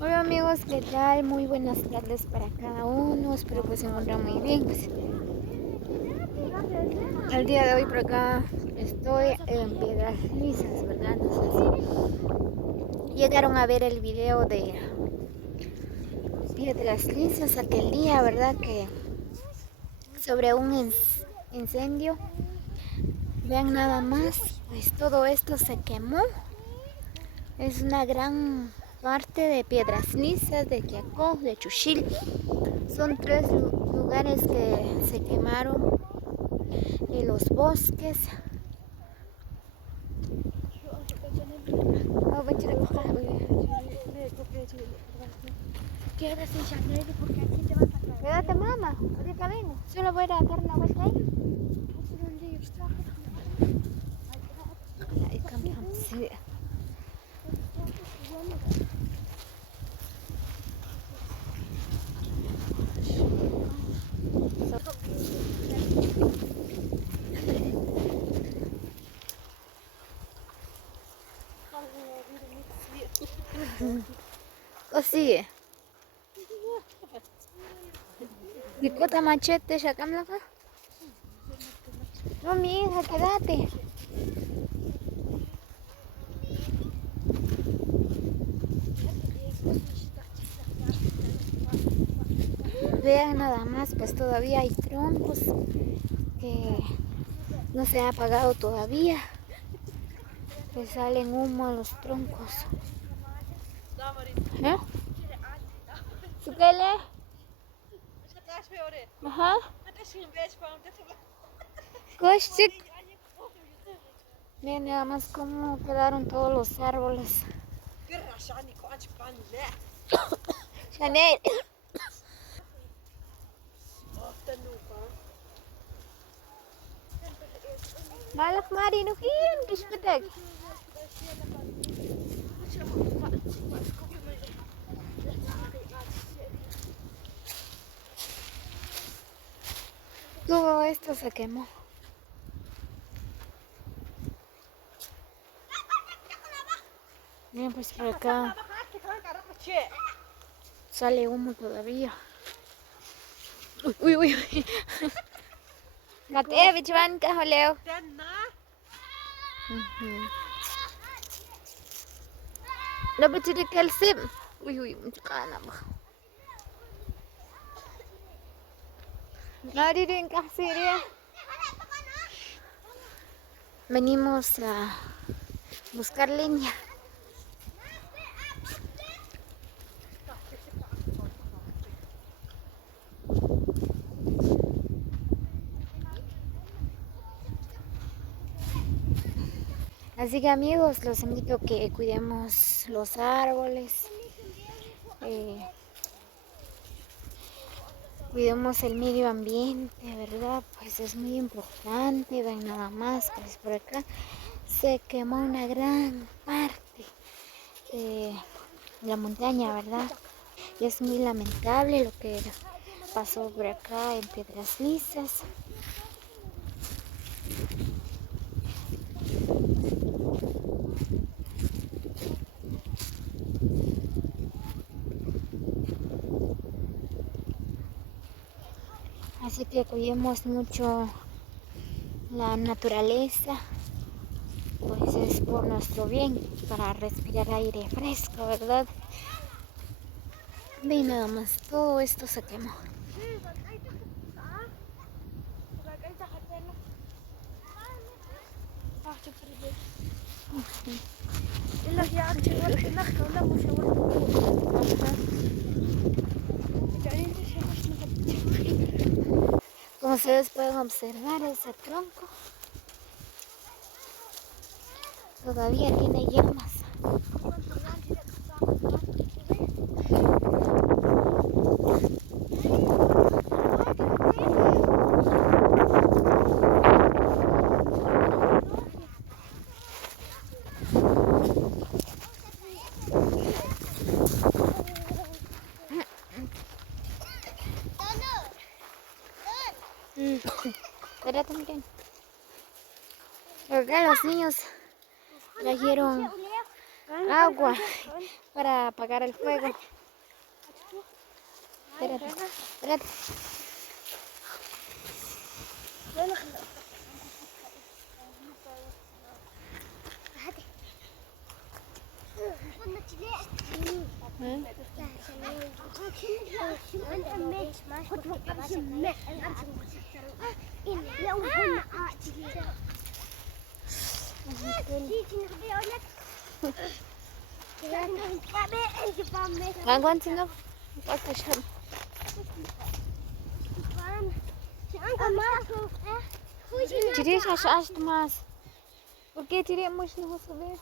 Hola amigos, ¿qué tal? Muy buenas tardes para cada uno. Espero que se encuentren muy bien. El día de hoy por acá estoy en Piedras Lisas, ¿verdad? No sé si llegaron a ver el video de Piedras Lisas aquel día, ¿verdad? Que sobre un incendio. Vean nada más, pues todo esto se quemó. Es una gran parte de Piedras Lisas, de Tiacó, de Chuchil. Son 3 lugares que se quemaron en los bosques. Quédate, mamá, ahorita vengo. Solo voy a ir a dar una vuelta ahí. Sí. Así. ¿Y cuánta machete sacamos acá? No, mi hija, quédate. Vean nada más, pues todavía hay troncos que no se ha apagado todavía. Pues salen humo a los troncos. ¿Eh? ¿Sukele? Ajá. Koshik. Miren nada más cómo quedaron todos los árboles. Chanel. Malak mari nukin bispetek. Todo esto se quemó. Miren, pues por acá sale humo todavía. Uy, uy, uy. Mate, bichuan ka holeo. Lo bichiri kelsim. Uy, uy, mchana ba. Nari din kasi rin. Venimos a buscar leña. Así que amigos, los invito a que cuidemos los árboles, cuidemos el medio ambiente, ¿verdad? Pues es muy importante. Ven nada más, pues por acá se quemó una gran parte de la montaña, ¿verdad? Y es muy lamentable lo que pasó por acá en Piedras Lisas. Así que cuidemos mucho la naturaleza, pues es por nuestro bien, para respirar aire fresco, ¿verdad? Ve nada más, todo esto se quemó. Como ustedes pueden observar, ese tronco todavía tiene llamas. Espérate, miren. Acá los niños trajeron agua para apagar el fuego. Espérate, espérate. Agwan sino? Pagkasyan. Tiri siya Tomas. ¿Por qué tiré mucho no subir?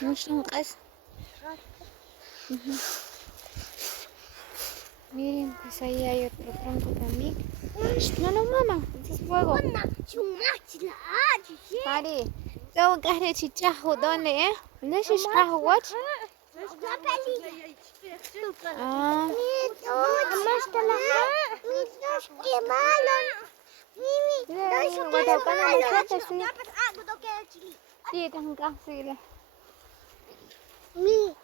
Mucho no es. Miren, pues ahí hay otro tronco también. No, no, mamá, ese es fuego. Pari, tengo que hacer chichajo, ¿dónde, ¿Dónde es chichajo, what? Ah. Sí, tengo que hacerlo. Mimi.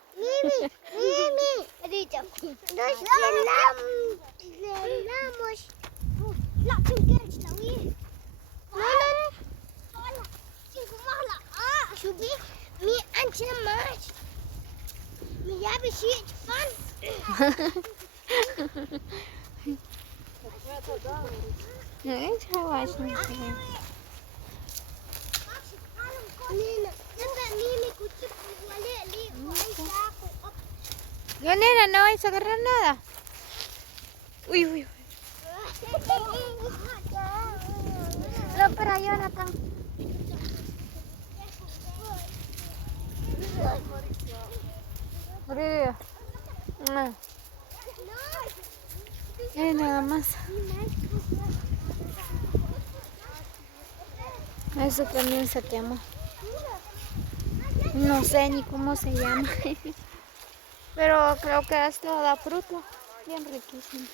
Dito. Dos lelamos. لا تنقرش لويه. لا. شوفي مهلا. شوفي مي أنت ماش. مي جابي شيء فن. ايش هواش نسوي؟ Yo nena, no vais a agarrar nada. Uy. No, para Jonathan. Morir. Nada más. Eso también se quemó. No sé ni cómo se llama. Pero creo que esto da fruto. Bien riquísimo.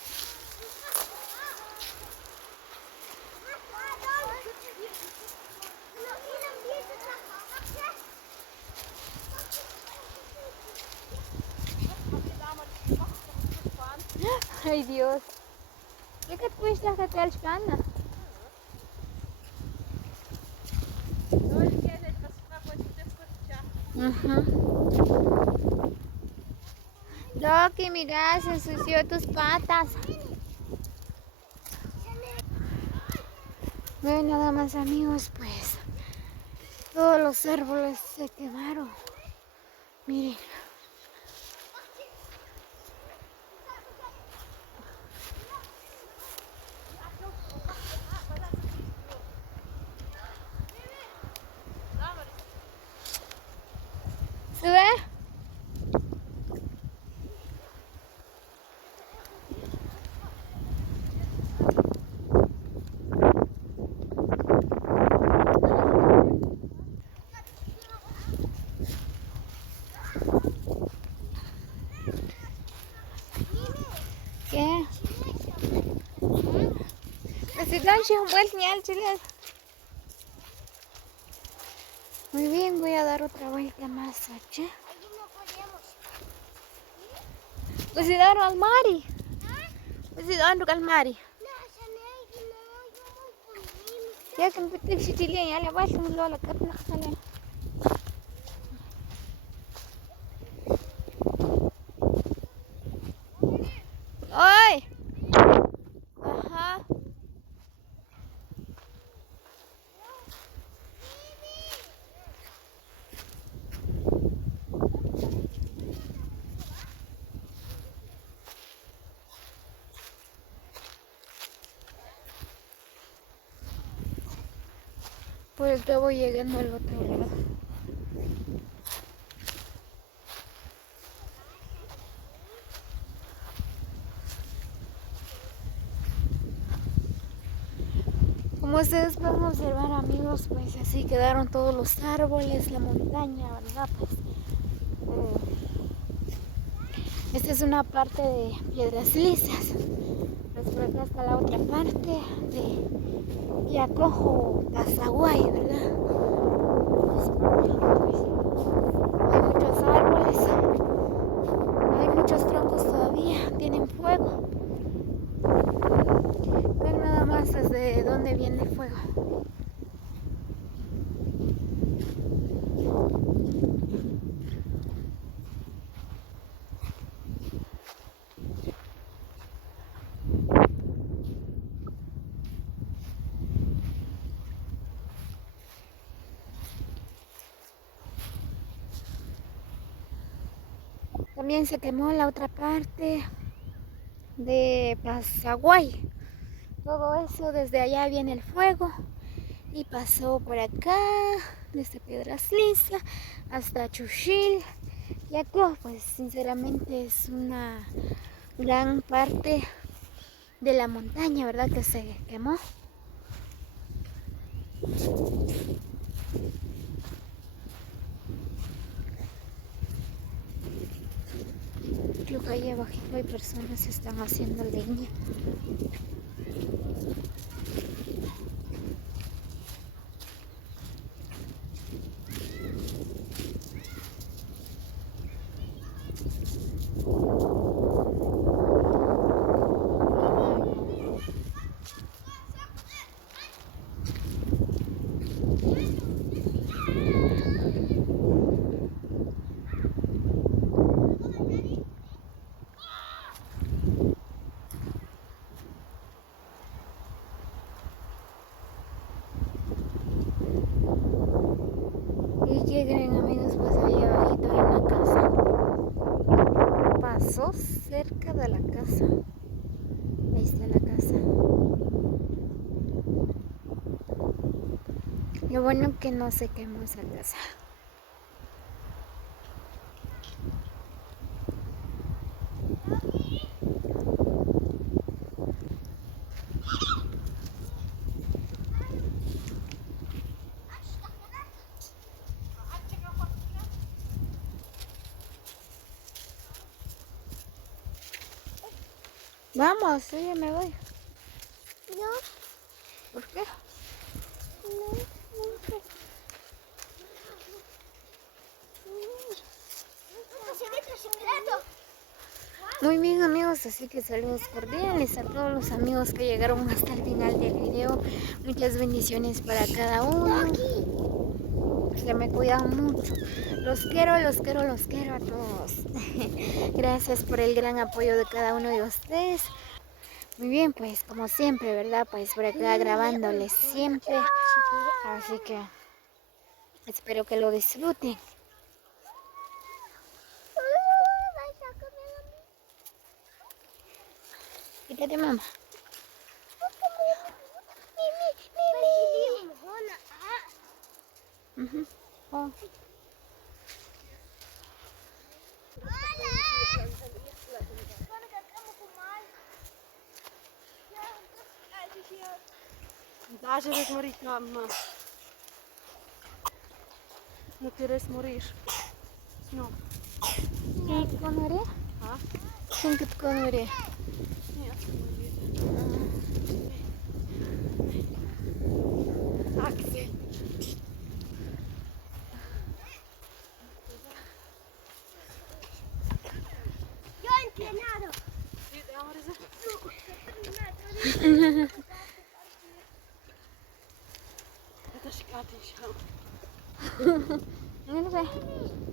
Ay Dios. ¿Qué te pusiste a hacer el espalda? Loki, mi gas se ensució tus patas. Ven nada más, amigos, pues todos los árboles se quemaron. Miren. ¿Sube? ¿Qué? Necesitan un buen señal, chiles. Muy bien, voy a dar otra vuelta más allá. Cuidado al mari. Cuidado al mari. Ya que me pide chile, ya le voy a hacer un lola que no sale. ¡Ay! Ajá. Pues estaba llegando al otro lado. Como ustedes pueden observar, amigos, pues así quedaron todos los árboles, la montaña, ¿verdad? Pues esta es una parte de piedras lisas. Pues por acá está la otra parte de Yacojo, Casaguay, ¿verdad? Pues hay muchos árboles, hay muchos troncos todavía, tienen fuego. Ven nada más desde dónde viene el fuego. También se quemó la otra parte de Casaguay. Todo eso, desde allá viene el fuego y pasó por acá, desde Piedras Lisa hasta Chuchil. Y acá, pues sinceramente es una gran parte de la montaña, ¿verdad? Que se quemó. Creo que ahí abajito hay personas que están haciendo leña. ¿Y qué creen, amigos? Pues ahí abajito hay una casa. Pasó cerca de la casa. Ahí está la casa. Lo bueno que no se quemó esa casa. Vamos, sí, ya me voy. No, ¿Por qué? no sé. Muy bien, amigos, así que saludos cordiales a todos los amigos que llegaron hasta el final del video. Muchas bendiciones para cada uno. Se me cuidan mucho. Los quiero, los quiero, los quiero a todos. Gracias por el gran apoyo de cada uno de ustedes. Muy bien, pues como siempre, ¿verdad? Pues por acá grabándoles siempre. Así que espero que lo disfruten. Quítate, mamá. Ujú. Oh. Daar is morir, mamma. No quieres morir. No. ¿Quién te conoce? ¿Ah? ¿Quién te conoce? Axel. Yo he entrenado. Sí, te vamos a decir. Het is kat in Mira, ve.